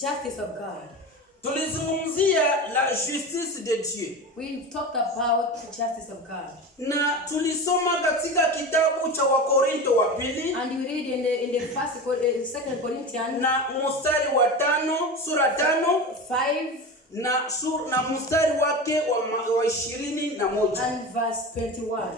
justice of God. Tulizungumzia la justice de Dieu. We talked about the justice of God. Na tulisoma katika kitabu cha Wakorinto wa pili. And you read in the second Corinthians. Na mstari wa 5, sura 5. 5. Na mstari wake wa 21. And verse 21.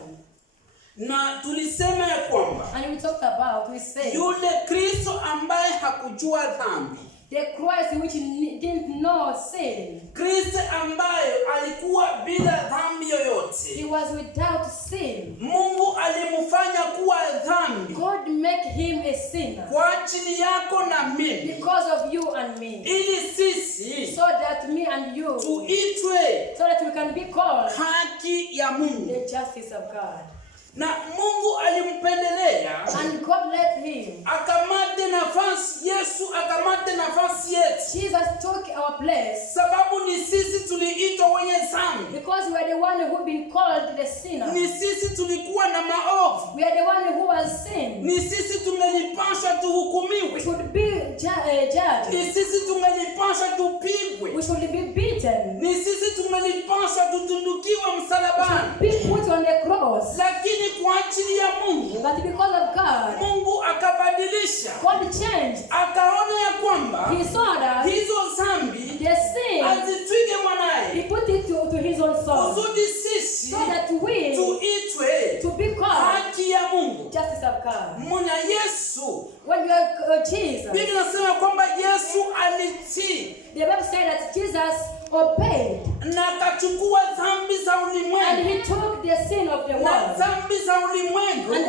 Na tulisema ya kwamba and we talked about, we said, yule Kristo ambaye hakujua dhambi, the Christ which didn't know sin, Kristo ambaye alikuwa bila dhambi yoyote, he was without sin, Mungu alimfanya kuwa dhambi, God make him a sinner kwa ajili yako na mimi, because of you and me, ili sisi so that me and you, tuitwe so that we can be called haki ya Mungu. the justice of God. Na Mungu alimpendelea, And God let him, akamate nafasi, Yesu akamate nafasi yetu, Jesus took our place, sababu ni sisi tuliitwa wenye dhambi, because we are the one who been called the sinner. ni sisi tulikuwa na maovu, We are the one who has sinned. ni sisi tungelipaswa tuhukumiwe, We should be judged. ni sisi tungelipaswa tupigwe, We should be beaten. ni sisi tungelipaswa tutundukiwe msalabani, Be put on the cross. lakini kwa ajili ya Mungu, But because of God, Mungu akabadilisha, God changed. akaona ya kwamba He saw that hizo dhambi the sin, azitwige He mwanaye, put it to his own soul, kusudi sisi so that we tuitwe to be called haki ya Mungu. justice of God. Mwana Yesu, When you are Jesus, Biblia inasema kwamba Yesu alitii the Bible said that Jesus obeyed, na akachukua dhambi za and ulimwengu, He took the sin of the na world, dhambi za ulimwengu and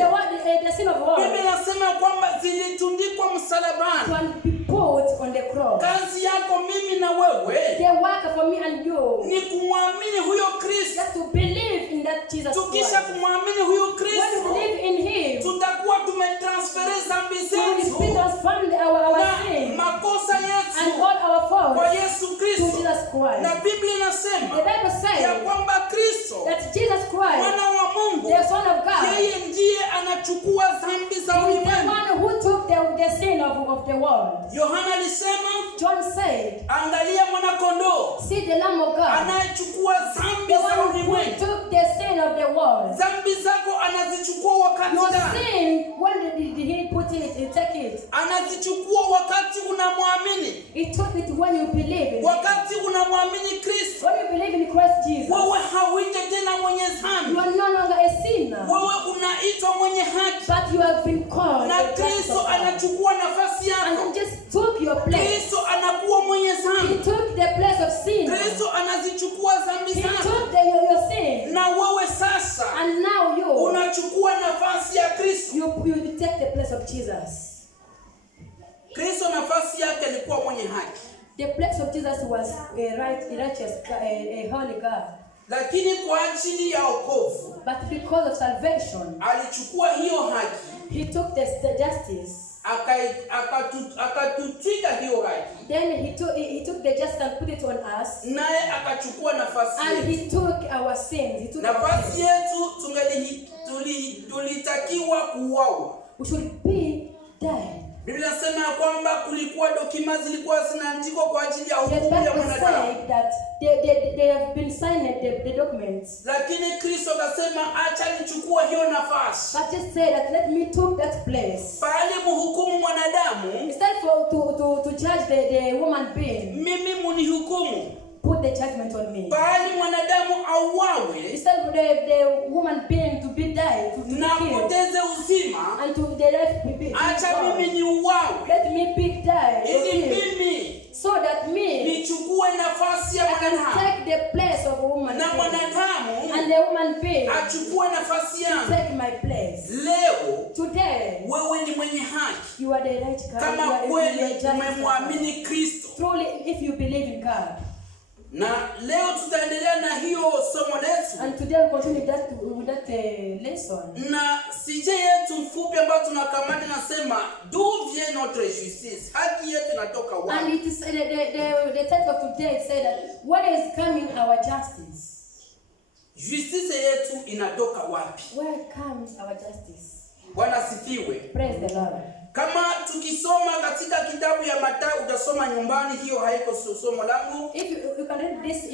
the sin of the Biblia world, inasema kwamba zilitundikwa msalabani. to be put on the cross. Kazi yako mimi na wewe The work for me and you, ni kumwamini huyo Kristo. just to believe in that Jesus Tukisha Christ. kumwamini huyo When we Kristo, believe in Him, tutakuwa tumetransfere dhambi we will zetu be transformed our na sin makosa and yetu all our kwa faults Yesu to Kristo. Jesus Christ. Na Biblia The inasema Bible ya says kwamba Kristo that Jesus Christ, mwana wa Mungu, the Son of God, yeye ndiye anachukua dhambi za is the ulimwengu. one who took the sin of the world. Yohana alisema, John said, angalia mwana kondoo see the Lamb of God, anayechukua dhambi the za one who ulimwengu. took the sin of the world. Dhambi zako anazichukua wakati Your gani? sin, when did He put it? He take it. Anazichukua wakati unamwamini, He took it when you believe in Him. wakati unamwamini Kristo. When you believe in Christ Jesus, Wewe hauite tena mwenye you dhambi, are no longer a sinner, wewe unaitwa mwenye haki, but you have been called na a justice Kristo of God. anachukua nafasi And yako. He just took your place. Kristo anakuwa mwenye He dhambi, took the place of sin. Kristo anazichukua dhambi He zako, took your sin. na wewe sasa And now you unachukua nafasi ya Kristo. you take the place of Jesus. Kristo nafasi yake alikuwa mwenye haki, The place of Jesus was a righteous, a holy God. lakini kwa ajili ya wokovu But because of salvation, alichukua hiyo haki, He took the justice. akatutwika hiyo haki, Then He took the justice and put it on us. naye akachukua nafasi And yetu. He took our sins. He took our Nafasi sins. yetu tulitakiwa kuuawa. We should be dead. Biblia inasema ya kwamba kulikuwa dokima zilikuwa zinaandikwa kwa ajili ya The hukumu ya Bible mwanadamu, said that they have been signed the documents. lakini Kristo akasema acha nichukue hiyo nafasi, But just say that let me took that place. bali mhukumu mwanadamu, Instead to judge the woman being, mimi munihukumu, put the judgment on me. bali mwanadamu auawe Instead of the woman being to be died, to be na killed, poteze uzima, and to the life be acha mimi gone. niuawe, Let me be died, ili killed, mimi so that me nichukue nafasi ya I can mwanadamu, take the place of a woman na being, mwanadamu and the woman being achukue nafasi yangu. take my place. Leo Today, wewe ni mwenye haki you are the right God. kama You are kweli justice of God. umemwamini Kristo. Truly, if you believe in God. Na leo tutaendelea na hiyo somo letu, And today we continue with that lesson. na sije yetu mfupi ambayo tunakamata nasema d'où vient notre justice, haki yetu inatoka And wapi? it is the title of today said that where is coming our justice? Justice yetu inatoka wapi? Where comes our justice? Bwana sifiwe. Praise the Lord. Kama tukisoma katika kitabu ya Mathayo, utasoma nyumbani, hiyo haiko somo langu. If you can read this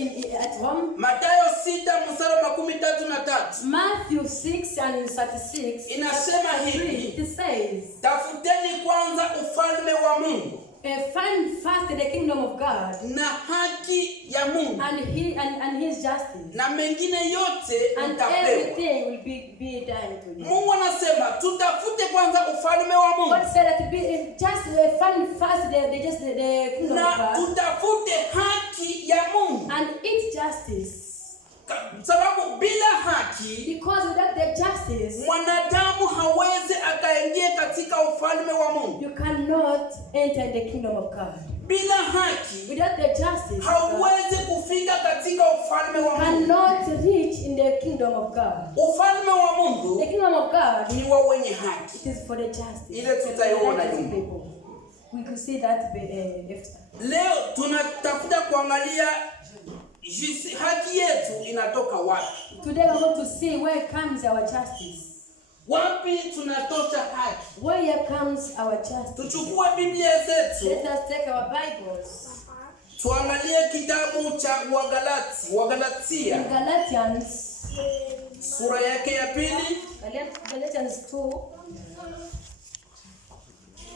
at home. Mathayo 6:33. Matthew 6:36. Inasema hivi. It says, tafuteni kwanza ufalme wa Mungu, find first the kingdom of God na haki ya Mungu, and his justice, na mengine yote and mtapewa. everything will be done to you. Mungu anasema tutafute kwanza ufalme wa Mungu. God said that just find first the kingdom of Na God tutafute haki ya Mungu. and its justice. Sababu bila haki, Because without the justice, mwanadamu hawezi akaingia katika ufalme wa Mungu. you cannot enter the kingdom of God. Bila haki, Without the justice, hauwezi kufika katika ufalme wa Mungu. cannot reach in the kingdom of God. Ufalme wa The Mungu kingdom of God, ni wa wenye haki. it is for the justice. Ile tutaiona nyuma. People. We could see that after. Leo tunatafuta kuangalia haki yetu inatoka wapi. Today we want to see where comes our justice. Wapi tunatosha haki? Where comes our justice? Tuchukue Biblia zetu. Let us take our Bibles. Tuangalie kitabu cha Wagalatia. In Galatians, sura yake ya pili. Galatians 2.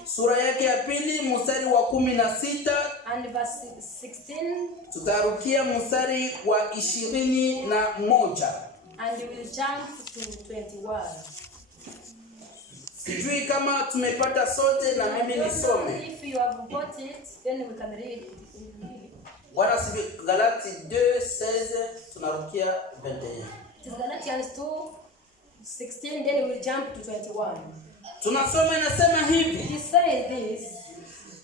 Sura yake ya pili mstari wa 16 and verse 16. Tutarukia mstari wa 21. And we will jump to 21. Sijui kama tumepata sote na mimi nisome. If you have got it, then we can read it. Bwana sifi. Galati 2:16 tunarukia 21. It is Galatians 2:16, then we will jump to 21. Tunasoma inasema hivi. It says this.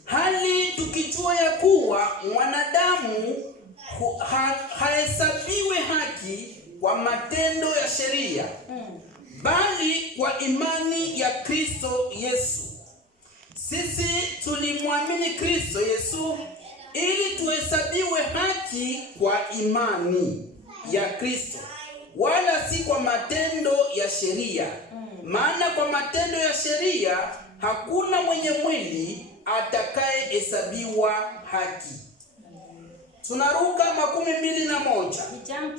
Hali tukijua ya kuwa mwanadamu hahesabiwe haki kwa matendo ya sheria, bali kwa imani ya Kristo Yesu. Sisi tulimwamini Kristo Yesu ili tuhesabiwe haki kwa imani ya Kristo, wala si kwa matendo ya sheria. Maana kwa matendo ya sheria hakuna mwenye mwili atakayehesabiwa haki. Tunaruka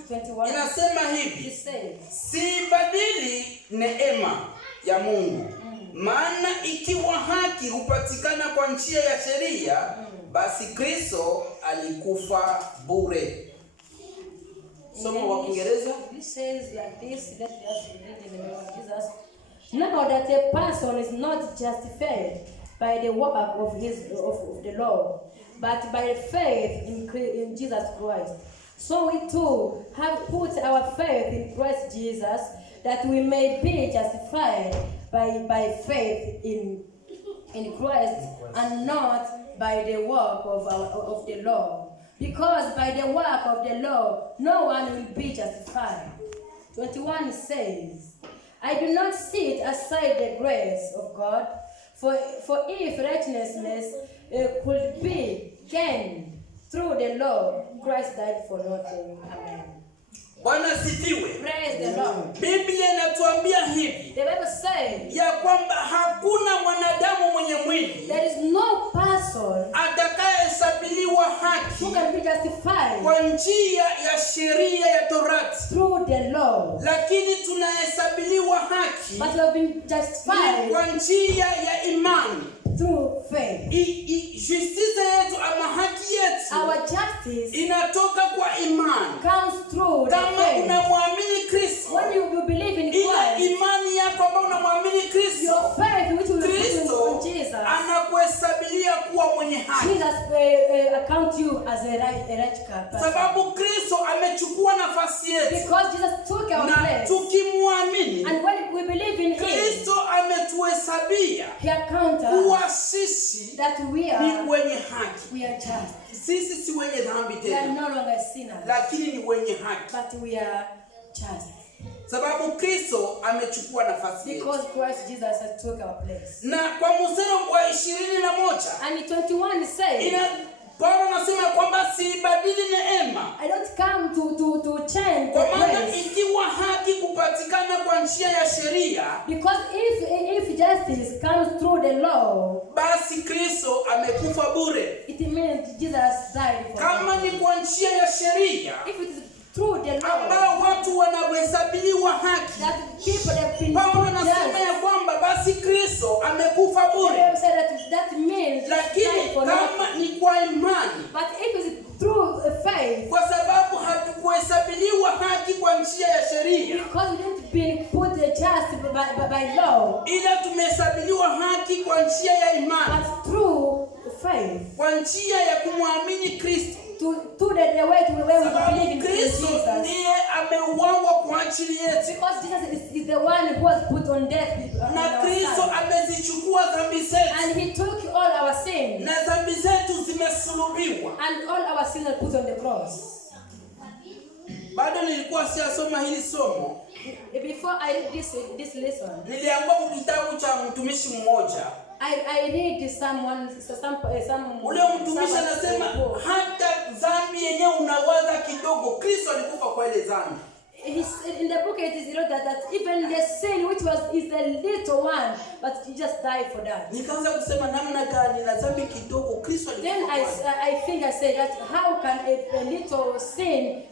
21. Inasema hivi. Sibadili neema ya Mungu. Maana ikiwa haki hupatikana kwa njia ya sheria, basi Kristo alikufa bure. Somo wa Kiingereza. This says like this. Let us read in the name of Jesus. Now that a person is not justified by the work of the law, but by faith in Jesus Christ. So we too have put our faith in Christ Jesus, that we may be justified by faith in Christ, and not by the work of the law. Because by the work of the law, no one will be justified. 21 says, I do not sit aside the grace of God, for if righteousness could be gained through the law, Christ died for nothing. Amen. Bwana sifiwe. Praise the Lord. Biblia inatuambia hivi. The Bible says ya kwamba hakuna mwanadamu mwenye mwili there is no person atakayehesabiliwa haki who can be justified kwa njia ya sheria ya Torati, through the law, lakini tunahesabiliwa haki but we have been justified kwa njia ya imani, through faith. Justice yetu ama haki yetu Our justice inatoka kwa imani. comes through the Kama faith. unamwamini Kristo, When you believe in ile Christ, imani yako ambayo unamwamini Kristo, your faith which will be Kristo in Jesus, anakuhesabilia kuwa mwenye haki. Jesus account you as a righteous person. Sababu Kristo amechukua nafasi yetu. Because Jesus took our Na place. tukimwamini, And when we believe in Him, Kristo ametuhesabia He accounts kuwa sisi that we ni are wenye haki. just. Sisi si wenye dhambi We are tena, no longer sinners, lakini ni wenye haki. but we are just. Sababu Kristo amechukua nafasi yetu. Because Christ Jesus has took our place. Na kwa mstari wa 21 And 21 says, Paulo anasema kwamba sibadili neema. I don't come to change Kwa the maana grace. ikiwa haki hupatikana kwa njia ya sheria, Because if justice comes through the law, basi Kristo amekufa bure. it means Jesus died for Kama us. ni kwa njia ya sheria If it is through the law ambao watu wanahesabiwa haki, that people have been Paulo put anasema down, ya kwamba basi Kristo amekufa they bure. have said that means Lakini died for kama nothing. ni kwa imani, But if it is through faith, kwa sababu hatukuhesabiwa haki kwa njia ya sheria, because we didn't be put just by law, ila tumehesabiliwa haki kwa njia ya imani, but through faith, kwa njia ya kumwamini Kristo. to the way to where we Sababu believe in Kristo Jesus. ndiye ameuawa kwa ajili yetu, Because Jesus is the one who was put on death on na our Kristo side. amezichukua dhambi zetu, And he took all our sins, na dhambi zetu zimesulubiwa. and all our sins are put on the cross. Bado nilikuwa siasoma hili somo, Before I read this lesson, niliambiwa kwa kitabu cha mtumishi mmoja. I read some Ule mtumishi anasema hata dhambi yenyewe unawaza kidogo, Kristo alikufa kwa ile dhambi. In the book it is wrote that even the sin which is a little one, but he just died for that. Nikaanza kusema namna gani na dhambi kidogo Kristo Then alikufa. I said that how can a little sin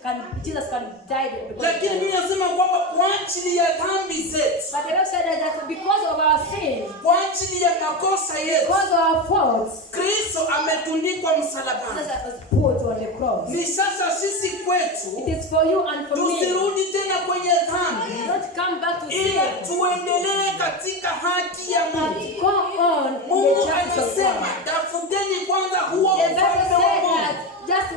Jesus can die because of Lakini mimi that? nasema kwamba kwa ajili ya dhambi zetu, But the Bible said that because of our sin, kwa ajili ya makosa yetu, because of our faults, Kristo ametundikwa msalabani. Jesus was put on the cross. Ni sasa sisi It kwetu is for you and for me. tusirudi tena kwenye dhambi, Not come back to ila sin, tuendelee katika haki ya Mungu. but go on in the Mungu justice of anasema God. tafuteni kwanza huo The Bible ufalme wa said Mungu that just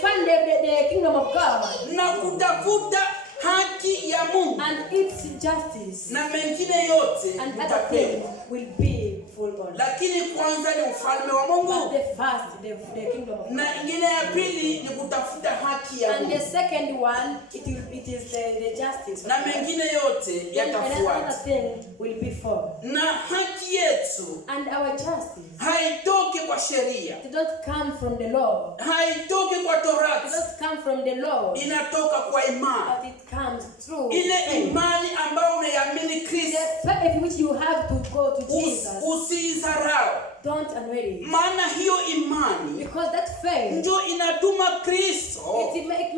find the kingdom of God na kutafuta haki ya Mungu, and its justice, na mengine yote and other things mtapewa. will be full on. Lakini kwanza ni ufalme wa But Mungu, the first, the kingdom of God. na ingine ya pili ni kutafuta haki ya And the Mungu, second one, it is the justice of na God. mengine yote Then another yatafuata. thing will be for. Na haki yetu And our justice, haitoki kwa sheria, it does come from the law. haitoki kwa It Torati, does come from the law, inatoka kwa imani, but it comes through ile faith. imani ambayo unaiamini Kristo. The faith which you have to go to Jesus. Usiidharau, Don't unwear it. maana hiyo imani Because that faith, ndio inatuma Kristo it makes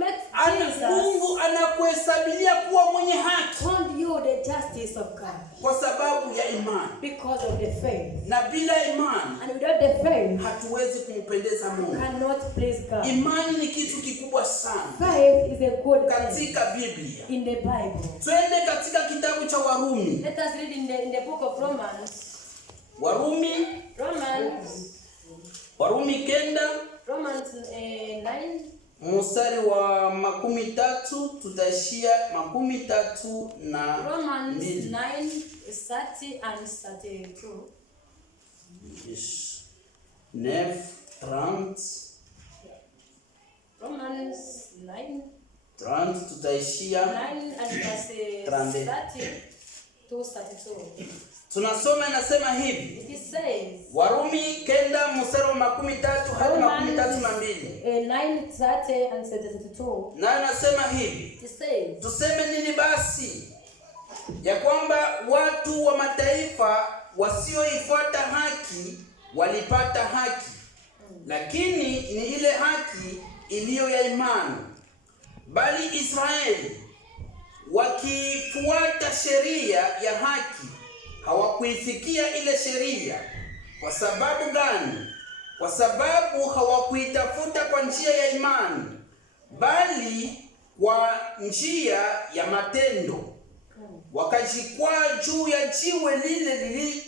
Jesus Mungu anakuhesabilia kuwa mwenye haki turn you the justice of God. kwa sababu ya imani, Because of the faith. na bila imani And without the faith, hatuwezi kumpendeza Mungu. cannot please God. Imani ni kitu kikubwa sana Faith is a good thing katika Biblia. in the Bible. Twende katika kitabu cha Warumi. Let us read in the book of Romans. Warumi kenda Romans 9. mstari wa 13 tutaishia 13 Romans mbili. 9:30 and 32. Yes. 9:30 Romans 9. 30 tutaishia 9 and verse 30 to 32. tunasoma, inasema hivi. It says, Warumi kenda mstari wa 13 hadi 32. 9:30 and 32. Na inasema hivi. It says, Tuseme nini basi? Ya kwamba watu wa mataifa wasioifuata haki walipata haki, lakini ni ile haki iliyo ya imani. Bali Israeli wakifuata sheria ya haki hawakuifikia ile sheria. Kwa sababu gani? Kwa sababu hawakuitafuta kwa njia ya imani, bali kwa njia ya matendo, wakajikwaa juu ya jiwe lile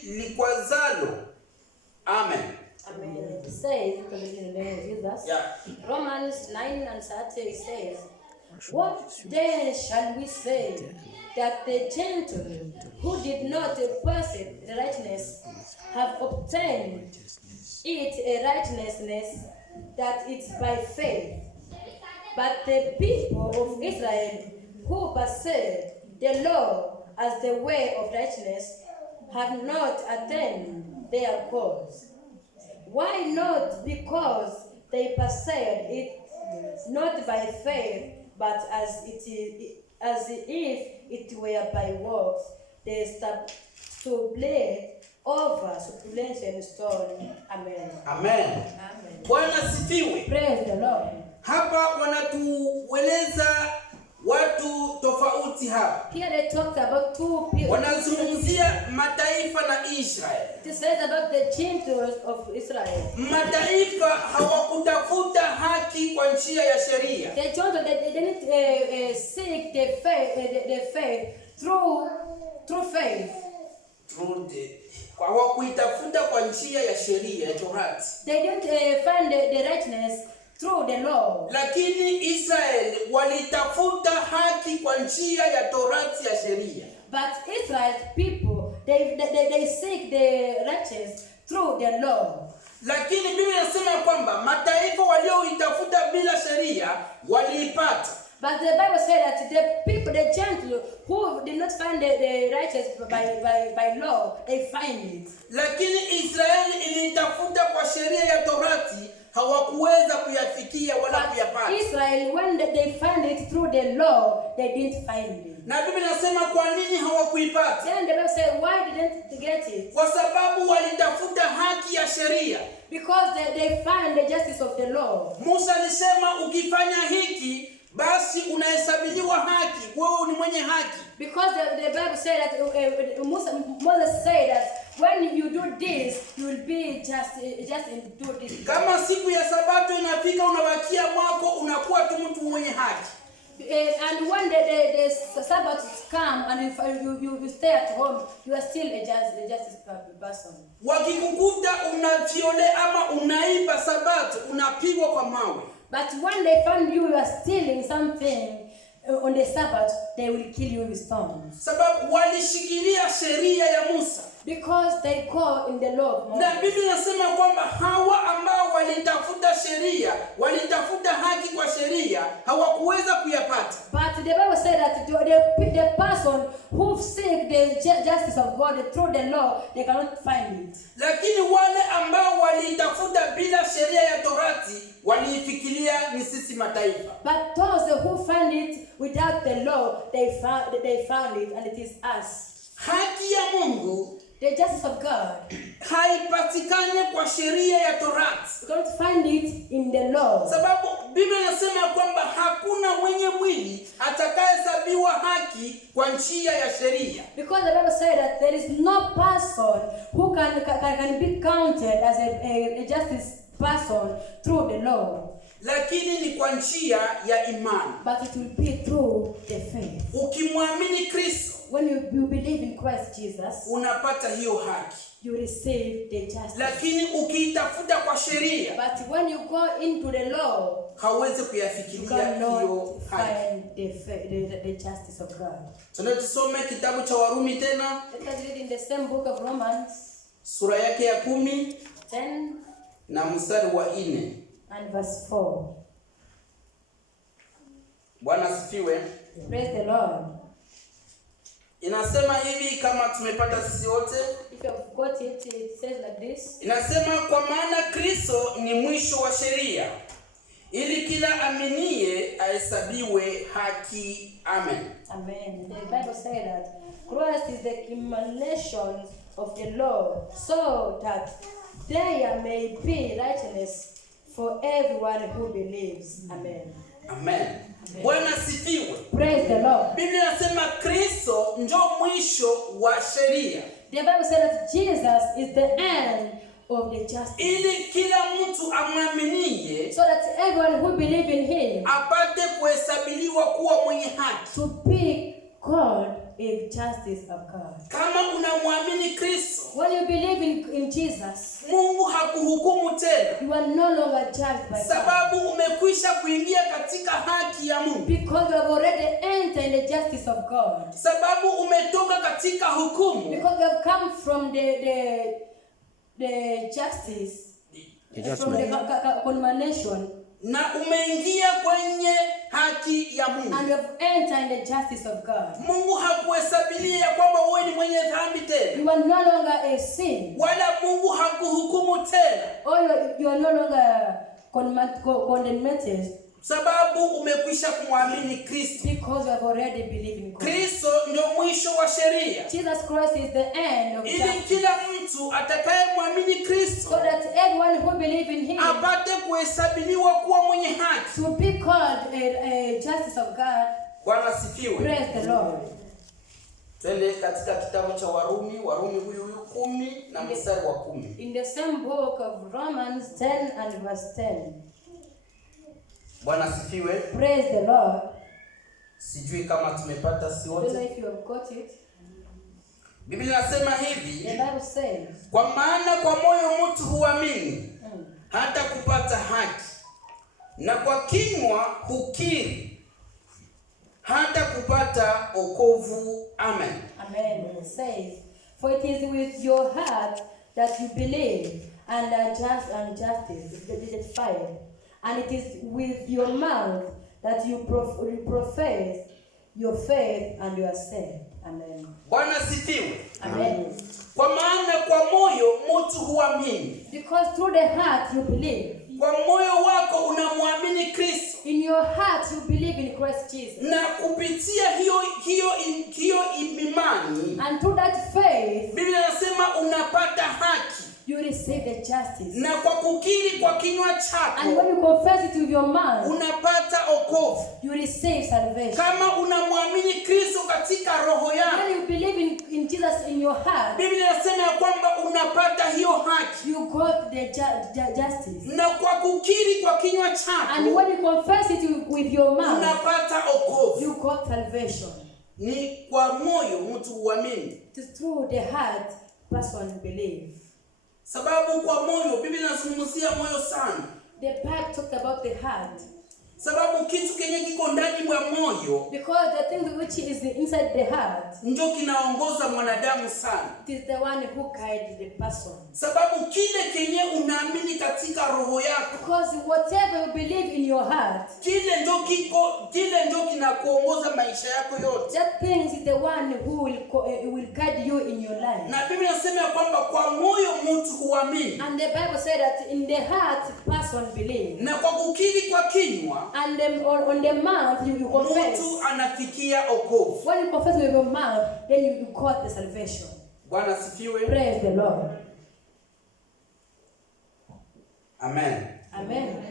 lilikwazalo. Amen. Amen. It says, because it is in the name of Jesus. Yeah. Romans 9 and 30 says, what then shall we say? That the Gentiles who did not possess righteousness have obtained it a righteousness that is by faith. But the people of Israel who possess the law as the way of righteousness have not attained their cause. Why not? Because they possess it not by faith, but as it as if it were by works, they stipulate over supplementation stone. Amen. Amen. Amen. Bwana sifiwe. Praise the Lord. Hapa wanatueleza watu tofauti hapa. Here they talked about two people. Wanazungumzia mataifa na Israeli. It says about the Gentiles of Israel. Mataifa hawakutafuta haki kwa njia ya sheria. The Gentiles, they didn't seek the faith through faith. Hawakuitafuta kwa njia ya sheria ya Torati. They didn't find the righteousness through the law. Lakini Israeli walitafuta haki kwa njia ya Torati ya sheria. But Israel people, they seek the righteous through the law. Lakini Biblia inasema kwamba mataifa walioitafuta bila sheria waliipata. But the Bible said that the people, the Gentiles who did not find the righteous by law, they find it. Lakini Israeli ilitafuta kwa sheria ya Torati, hawakuweza kuyafikia wala kuyapata. Israel, when they find it through the law, they didn't find it. Na Biblia inasema kwa nini hawakuipata? Then the Bible said, why didn't they get it? Kwa sababu walitafuta haki ya sheria. Because they find the justice of the law. Musa alisema ukifanya hiki basi unahesabiliwa haki, wewe ni mwenye haki. Because the Bible said that Moses said that when you do this, you will be just in do this. Kama siku ya Sabato inafika unabakia mwako, unakuwa tu mtu mwenye haki. And when the Sabbath come and you stay at home, you are still a justice person. Wakikukuta unaviole ama unaiba Sabato, unapigwa kwa mawe. But when they find you are stealing something on the Sabbath, they will kill you with stones. Sababu walishikilia sheria ya Musa. Because they go in the law of Moses. Na Biblia inasema kwamba hawa ambao walitafuta sheria, walitafuta haki kwa sheria, hawakuweza kuyapata. But the Bible said that the person who seek the justice of God through the law, they cannot find it. Lakini wale ambao walitafuta bila sheria ya Torati, waliifikiria ni sisi mataifa. But those who find it without the law, they found it, and it is us. Haki ya Mungu, the justice of God, haipatikane kwa sheria ya Torati. You don't find it in the law. Sababu Biblia inasema kwamba hakuna mwenye mwili atakayehesabiwa haki kwa njia ya sheria. Because the Bible said that there is no person who can be counted as a justice person through the law. Lakini ni kwa njia ya imani. But it will be through the faith. Ukimwamini Kristo, when you believe in Christ Jesus, unapata hiyo haki. You receive the justice. Lakini ukiitafuta kwa sheria, but when you go into the law, hauwezi kuyafikiria hiyo haki. Find the justice of God. Tunasome kitabu cha Warumi tena. Let us read in the same book of Romans, sura yake ya 10 na mstari wa 4 and verse 4. Bwana asifiwe. Praise the Lord. Inasema hivi kama tumepata sisi wote. If you have got it, it says like this. Inasema kwa maana Kristo ni mwisho wa sheria, ili kila aminiye ahesabiwe haki. Amen. Amen. The Bible says that Christ is the culmination of the law, so that there may be righteousness for everyone who believes. Amen. Amen. Bwana sifiwe. Praise the Lord. Biblia inasema Kristo ndio mwisho wa sheria. The Bible says that Jesus is the end of the justice. Ili kila mtu amwaminie, so that everyone who believes in him apate kuhesabiliwa kuwa mwenye haki. To be called a justice of God. Kama unamwamini Kristo, when you believe in Jesus, Mungu hakuhukumu tena. You are no longer judged by sababu God. umekwisha kuingia katika haki ya Mungu. Because you have already entered in the justice of God. Sababu umetoka katika hukumu. Because you have come from the justice, from the condemnation, na umeingia kwenye haki ya Mungu. And you have entered in the justice of God. Mungu hakuhesabilia ya kwamba wewe ni mwenye dhambi tena. You are no longer a sin. Wala Mungu hakuhukumu tena. Or you are no longer condemned. sababu umekwisha kumwamini Kristo. Because you have already believed in Christ. Kristo ndio mwisho wa sheria, Jesus Christ is the end of ili justice. kila mtu atakayemwamini So Kristo that everyone who believes in him apate kuhesabiliwa kuwa mwenye haki. to be called a justice of God. Bwana asifiwe. Praise the Lord. Twende katika kitabu cha Warumi huyu 10 na mstari wa 10. In the same book of Romans 10 and verse 10. Bwana asifiwe. Praise the Lord. Sijui kama tumepata si I don't know wote. if you have got it. Biblia inasema The hivi, Bible says, kwa maana kwa moyo mtu huamini hata kupata haki, na kwa kinywa hukiri hata kupata wokovu. Amen. Amen. It says, for it is with your heart that you believe and are justified, and it is with your mouth that you profess your faith and you are saved. Amen. Bwana asifiwe. Amen. Kwa maana kwa moyo mtu huamini. Because through the heart you believe. Kwa moyo wako unamwamini Kristo. In your heart you believe in Christ Jesus. Na kupitia hiyo imani, And through that faith, Biblia inasema unapata haki. you receive the justice. Na kwa kukiri kwa kinywa And chako when you confess it with your mouth, unapata wokovu. you receive salvation. Kama unamwamini Kristo katika roho yako, When you believe in Jesus in your heart, Biblia inasema ya kwamba unapata hiyo haki. you got the justice. Na kwa kukiri kwa kinywa And chako when you confess it with your mouth, unapata wokovu. you got salvation. Ni kwa moyo mtu huamini. It is through the heart person believe. Sababu kwa moyo, Biblia inazungumzia moyo sana. The Bible talked about the heart. Sababu kitu kenye kiko ndani mwa moyo Because the thing which is inside the heart, ndio kinaongoza mwanadamu sana. it is the one who guides the person. Sababu kile kenye unaamini katika roho yako, Because whatever you believe in your heart, kile ndio kinakuongoza maisha yako yote. that thing is the one who will guide you in your life. Na Biblia inasema kwamba kwa moyo mtu huamini, And the Bible said that in the heart person believes. na kwa kukiri kwa kinywa And on the mouth you confess. mtu anafikia wokovu. When you confess with your mouth, then you got the salvation. Bwana asifiwe. Praise the Lord. Amen. Amen.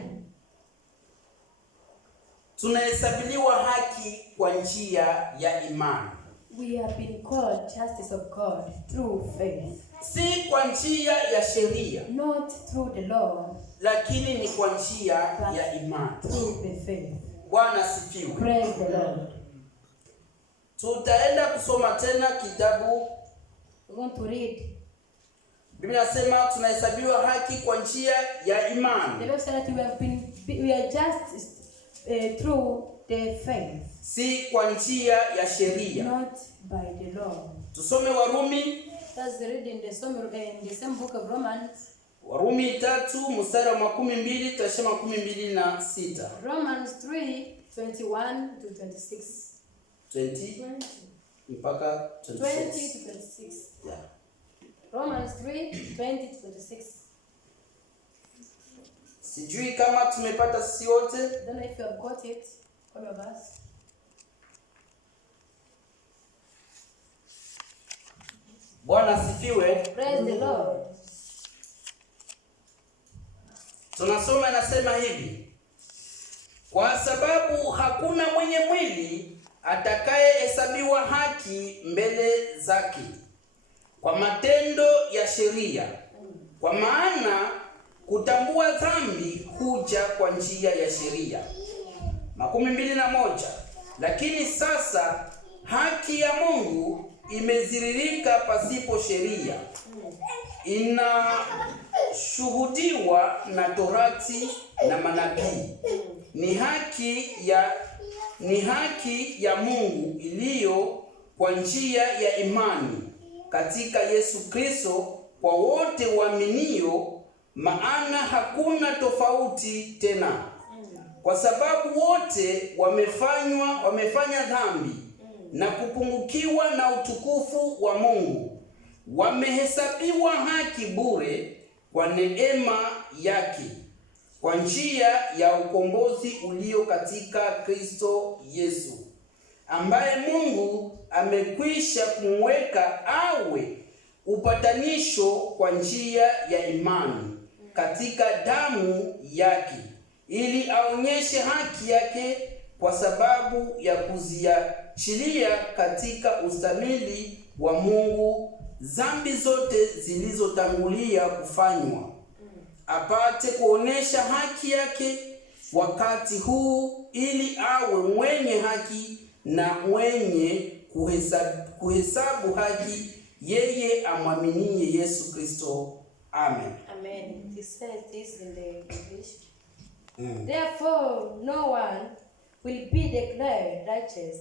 Tunahesabiliwa haki kwa njia ya imani. We have been called justice of God through faith. Si kwa njia ya sheria, Not through the law, lakini ni kwa njia ya imani. through the faith. Bwana asifiwe. Praise the Lord. Tutaenda kusoma tena kitabu. We're going to read. Biblia inasema tunahesabiwa haki kwa njia ya imani. The Bible says that we are just through the faith. Si kwa njia ya sheria. Not by the law. Tusome Warumi. Let's read in the same book of Romans. Warumi 3 mstari wa 12 tutasema 12 Romans 3:21 to 26. 20 mpaka 20 26. to 26. Yeah. Romans 3:20 to 26. Sijui kama tumepata sisi wote. I don't know if you have got it. All of us. Bwana asifiwe. Praise the Lord. Tunasoma nasema hivi: kwa sababu hakuna mwenye mwili atakayehesabiwa haki mbele zake kwa matendo ya sheria, kwa maana kutambua dhambi huja kwa njia ya sheria. 21 Lakini sasa haki ya Mungu imeziririka pasipo sheria, inashuhudiwa na Torati na manabii. Ni haki ya Mungu iliyo kwa njia ya imani katika Yesu Kristo kwa wote waaminio, maana hakuna tofauti tena, kwa sababu wote wamefanya dhambi na kupungukiwa na utukufu wa Mungu, wamehesabiwa haki bure kwa neema yake kwa njia ya ukombozi ulio katika Kristo Yesu, ambaye Mungu amekwisha kumweka awe upatanisho kwa njia ya imani katika damu yake, ili aonyeshe haki yake kwa sababu ya kuziachilia katika ustamili wa Mungu dhambi zote zilizotangulia kufanywa, apate kuonesha haki yake wakati huu, ili awe mwenye haki na mwenye kuhesabu haki yeye amwaminie Yesu Kristo. Amen. Amen. It says this in the English. Therefore, no one will be declared righteous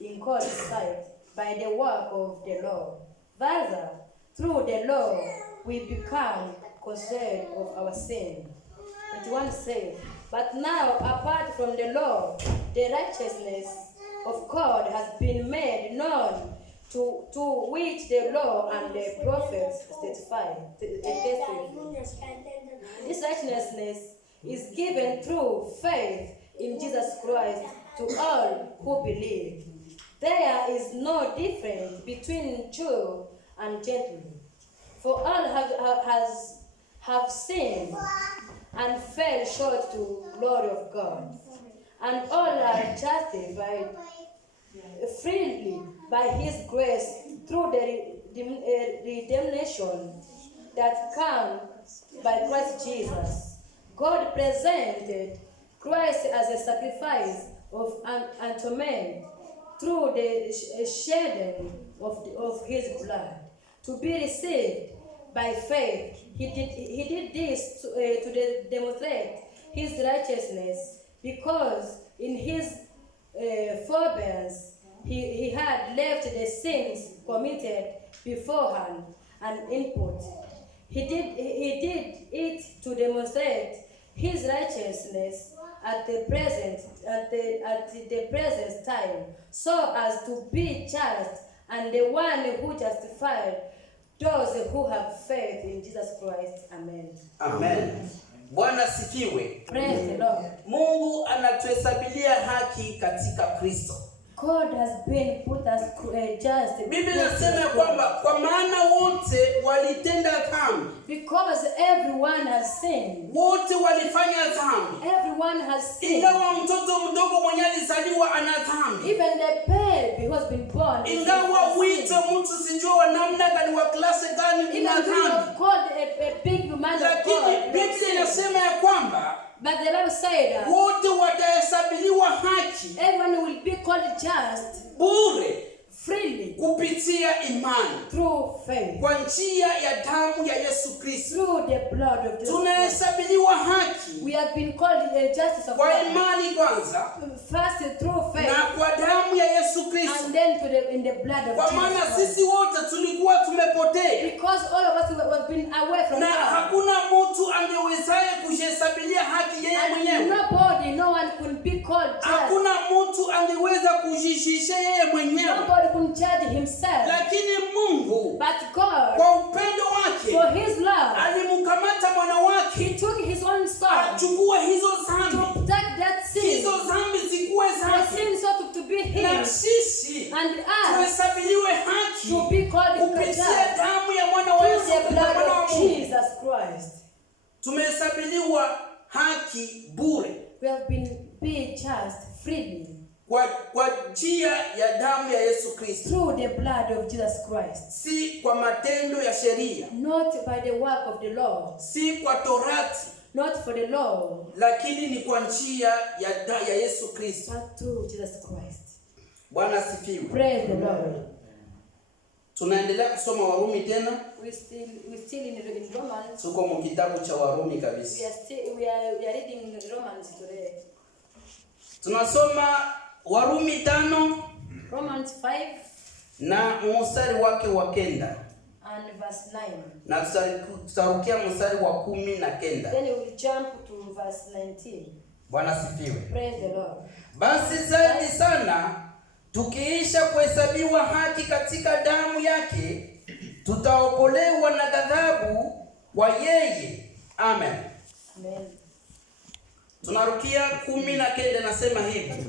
in God's sight by the work of the law. Rather, through the law, we become conscious of our sin. 21 says, but now, apart from the law, the righteousness of God has been made known, to which the law and the prophets testify. This righteousness is given through faith in Jesus Christ to all who believe. There is no difference between Jew and Gentile, for all have sinned and fell short to glory of God, and all are justified freely by His grace through the redemption that comes by Christ Jesus. God presented Christ as a sacrifice of atonement through the shedding of His blood to be received by faith. He did this to demonstrate His righteousness, because in His forbearance he had left the sins committed beforehand and input. He did it to demonstrate His righteousness at the present time, so as to be just and the one who justified those who have faith in Jesus Christ. Amen. Amen. Bwana sifiwe. Praise the Lord. Mungu anatuhesabilia haki katika Kristo. God has been put us just. Biblia inasema kwamba kwa maana wote walitenda dhambi. Because everyone has sinned. Wote walifanya dhambi. Everyone has sinned. Ingawa mtoto mdogo mwenye alizaliwa ana dhambi. Even the baby who has been born. Ingawa wito mtu sijua wa namna gani wa klase gani una dhambi. Called a big man. Lakini Biblia inasema ya kwamba but the Bible said wote watahesabiliwa haki. Everyone will be called just. Bure. Freely. Kupitia imani. Through faith. Kwa njia ya damu ya Yesu Kristo. Through the blood of Jesus. Tunahesabiliwa haki. We have been called the justice of God. Kwa imani kwanza. First through faith. Na kwa damu ya Yesu Kristo. And then in the blood of Jesus. Kwa maana sisi wote tulikuwa tumepotea. Because all of us have been away from God. Na hakuna mtu angewezaye kujihesabilia haki yeye mwenyewe. Nobody, no one could be called just. Hakuna mtu angeweza kujishisha yeye mwenyewe. Nobody could judge himself. Lakini Mungu, but God, kwa upendo wake, for His love, alimkamata mwana wake. He took His own son. Achukue hizo dhambi. To take that sin. Hizo dhambi zikuwe zake. The sin so to be his. Na sisi and us tuhesabiliwe haki. To be called kupitia damu ya mwana wa Yesu Kristo, blood of Jesus Christ. Tumehesabiliwa haki bure. We have been just freely. Kwa njia ya damu ya Yesu Kristo. Through the blood of Jesus Christ. Si kwa matendo ya sheria. Not by the work of the law. Si kwa torati. Not for the law. Lakini ni kwa njia ya Yesu Kristo. But through Jesus Christ. Bwana sifiwe. Praise the Lord. Tunaendelea kusoma Warumi tena. We still in Romans. Tuko mu kitabu cha Warumi kabisa. We are reading Romans today. Tunasoma Warumi 5. Romans 5. Na mstari wake wa 9. And verse 9. Na tutarukia mstari wa 19. Then we will jump to verse 19. Bwana sifiwe. Praise the Lord. Basi zaidi sana tukiisha kuhesabiwa haki katika damu yake, tutaokolewa na ghadhabu kwa yeye. Amen. Amen. Tunarukia 19 nasema hivi: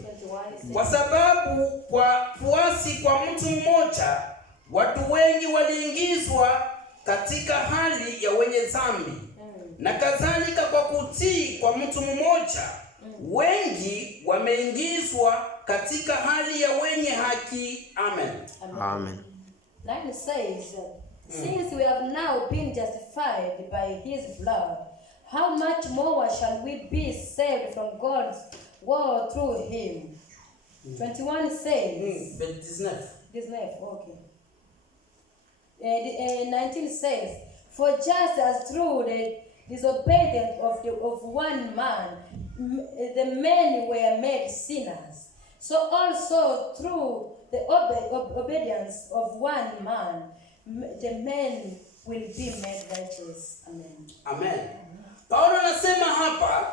kwa sababu kwa kuasi kwa mtu mmoja watu wengi waliingizwa katika hali ya wenye dhambi, na kadhalika kwa kutii kwa mtu mmoja wengi wameingizwa katika hali ya wenye haki. Amen. Amen. Like it says, since we have now been justified by his blood, how much more shall we be saved from God's wrath through him? 21 says, 19, okay. 19 says, for just as through the disobedience of one man the many were made sinners, so also through the obedience of one man the men will be made righteous. Amen. Amen. Paulo anasema hapa,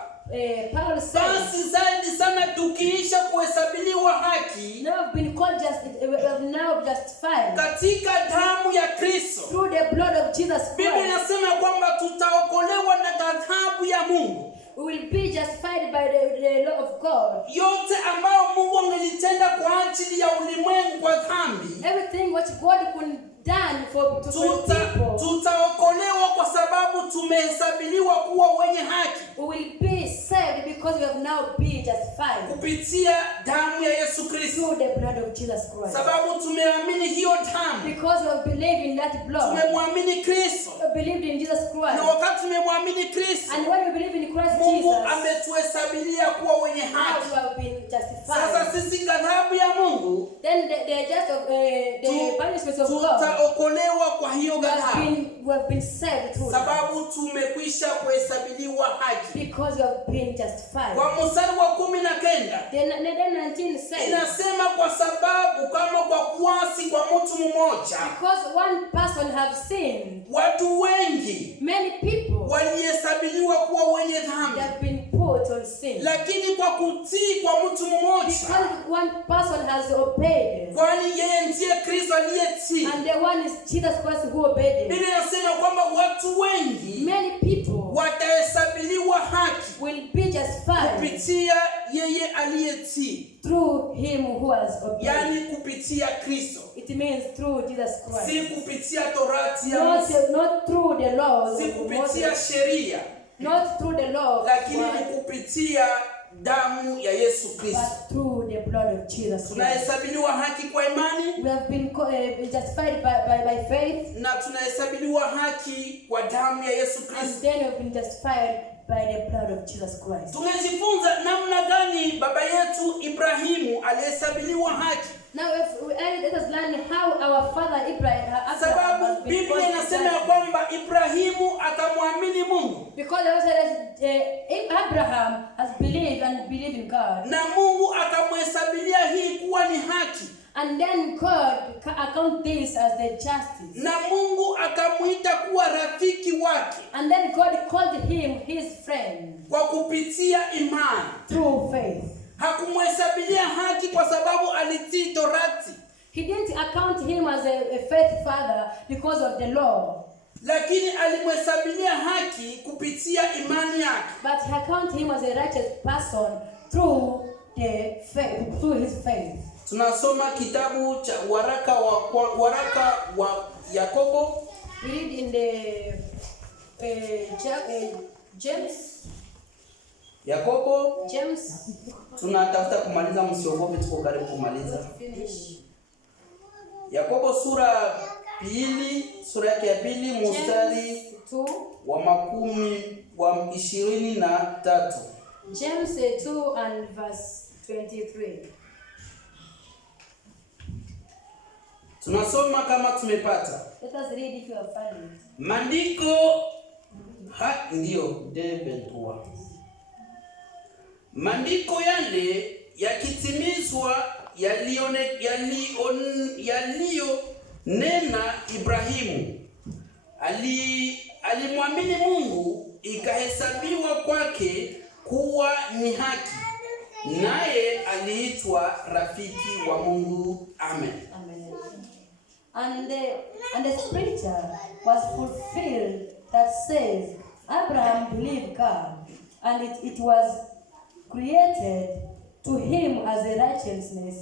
Paul says, basi zaidi sana tukiisha kuhesabiliwa haki now have been called we have now justified katika damu ya Kristo, through the blood of Jesus Biblia Christ. inasema kwamba tutaokolewa na ghadhabu ya Mungu. We will be justified by the law of God. Yote ambayo Mungu angelitenda kwa ajili ya ulimwengu kwa dhambi, Everything what God could done for people, tutaokolewa kwa sababu tumehesabiliwa kuwa wenye haki. we will be saved because we have now been justified Kupitia damu ya Yesu Kristo. through the blood of Jesus Christ. Sababu tumeamini hiyo damu. Because we have believed in that blood. Tumemwamini Kristo. We believed in Jesus Christ. Na wakati tumemwamini Kristo, And when we believe in Christ Mungu Jesus, ametuhesabilia kuwa wenye now haki. we have been Sasa justified. sisi ghadhabu ya Mungu, Then the punishment of God, tutaokolewa kwa hiyo ghadhabu. we have been saved through that. Sababu tumekwisha kuhesabiliwa haki. Because we have been justified. Kwa mstari wa 19 Then 19 says, inasema kwa sababu kama kwa kuasi kwa mtu mmoja because one person have sinned, watu wengi many people walihesabiliwa kuwa wenye dhambi, have been put on sin. lakini kwa kutii kwa mtu mmoja, Because one person has obeyed, kwani yeye ndiye Kristo aliyetii. and the one is Jesus Christ who obeyed him. Biblia inasema kwamba watu wengi Many people watahesabiliwa haki will be justified kupitia yeye aliyetii, through him who has obeyed. yani kupitia Kristo, It means through Jesus si Christ. kupitia torati ya Musa, Not through the laws si of kupitia Moses, sheria, not through the law of lakini God, ni kupitia damu ya Yesu Kristo. but through the blood of Jesus Christ. Tunahesabiliwa haki kwa imani We have been justified by faith, na tunahesabiliwa haki kwa damu ya Yesu and Kristo. then we have been justified by the blood of Jesus Christ. Tumejifunza namna gani baba yetu Ibrahimu alihesabiliwa haki, Now, let us learn how our father Abraham has sababu been Biblia called inasema ya justified. kwamba Ibrahimu akamwamini Mungu Because the Bible says Abraham has believed in God, na Mungu akamhesabilia hii kuwa ni haki, and then God account this as the justice, na Mungu akamuita kuwa rafiki wake and then God called him his friend kwa kupitia imani. through faith. Hakumhesabilia haki kwa sababu alitii torati, He didn't account him as a faith father because of the law, lakini alimhesabilia haki kupitia imani yake. but he accounted him as a righteous person through the faith, through his faith. Tunasoma kitabu cha waraka wa Yakobo. We read in the James. Yakobo, James. tunatafuta kumaliza, msiogope, tuko karibu kumaliza. Finish. Yakobo sura yake ya pili mstari wa 23. James 2 and verse 23. Tunasoma kama tumepata. Let us read if you have found it. Maandiko ndio Debentua. Maandiko yale yakitimizwa yaliyonena Ibrahimu, alimwamini Mungu, ikahesabiwa kwake kuwa ni haki, naye aliitwa rafiki wa Mungu. Amen. Amen. And the scripture was fulfilled that says, Abraham believed God, and it was created to him as a righteousness,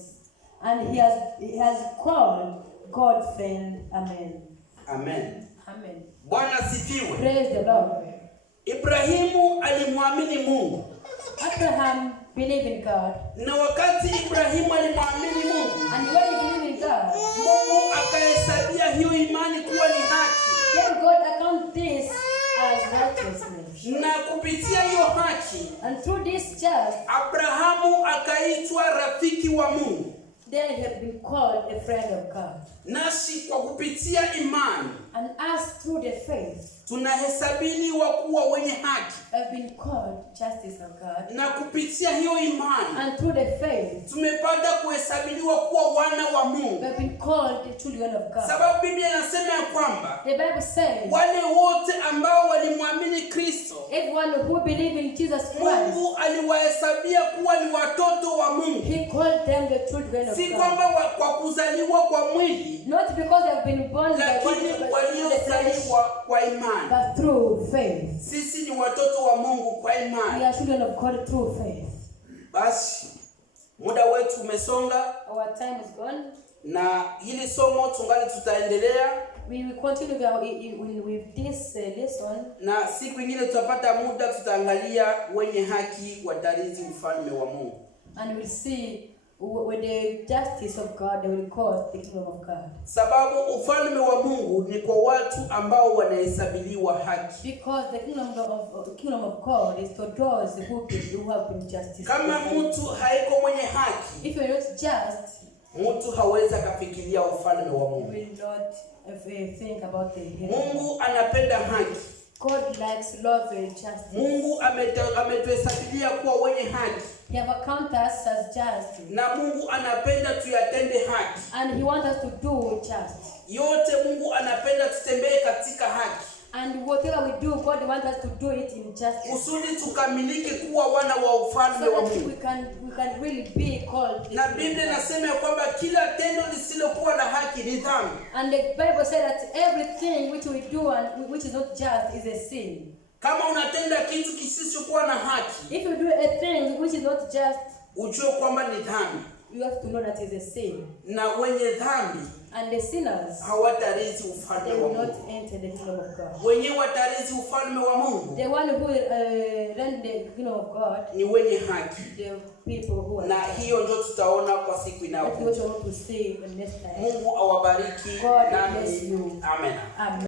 and he has called God friend. Amen. Amen. Amen. Bwana asifiwe. Praise the Lord. Ibrahimu alimwamini Mungu. Abraham believed in God. Na wakati Ibrahimu alimwamini Mungu, And when he believed in God, Mungu akahesabia hiyo imani kuwa ni haki. then God account this as righteousness. Na kupitia hiyo haki, And through this just, Abrahamu akaitwa rafiki wa Mungu. then he had been called a friend of God. Nasi kwa kupitia imani And us through the faith tunahesabiliwa kuwa wenye haki. have been called justice of God. Na kupitia hiyo imani And through the faith tumepata kuhesabiliwa kuwa wana wa we Mungu. have been called the children of God. Sababu Biblia inasema ya kwamba The Bible says wale wote ambao walimwamini Kristo, everyone who believes in Jesus Christ, Mungu aliwahesabia kuwa ni watoto wa Mungu. he called them the children of Si God. kwamba kwa kuzaliwa kwa mwili, Not because they have been born by lakini the flesh, waliozaliwa kwa imani. but through faith. Sisi ni watoto wa Mungu kwa We imani. are children of God through faith. Basi muda wetu umesonga, Our time is gone. na hili somo tungali tutaendelea, We will continue with this lesson. na siku ingine tutapata muda tutaangalia wenye haki watarithi ufalme wa Mungu. And we'll see with the justice of God, they will cause the kingdom of God. Sababu ufalme wa Mungu ni kwa watu ambao wanahesabiliwa haki. Because the kingdom of God is for those who have been justice. Kama mtu haiko mwenye haki, If you're not just, mtu hawezi kufikiria ufalme wa you Mungu. will not think about the kingdom. Mungu anapenda haki. God likes love and justice. Mungu ametuhesabilia kuwa wenye haki. He have accounted us as just. Na Mungu anapenda tuyatende haki. And he wants us to do just. Yote Mungu anapenda tutembee katika haki. And whatever we do, God wants us to do it in justice. Kusudi tukamilike kuwa wana wa ufalme So wa that Mungu. we can really be called. Na Biblia inasema ya kwamba kila tendo lisilokuwa na haki ni dhambi. And the Bible said that everything which we do and which is not just is a sin. Kama unatenda kitu kisichokuwa na haki, If you do a thing which is not just, ujue kwamba ni dhambi. you have to know that is a sin. Na wenye dhambi And the sinners, hawatarithi they ufalme wa will not Mungu. enter the kingdom of God. Wenye watarithi ufalme wa Mungu The one who run the kingdom of God, ni wenye haki. the people who are Na just. hiyo ndio tutaona kwa siku That's inayokuja. what you want to see in next time. Mungu awabariki. God Nami bless you. amen. Amen.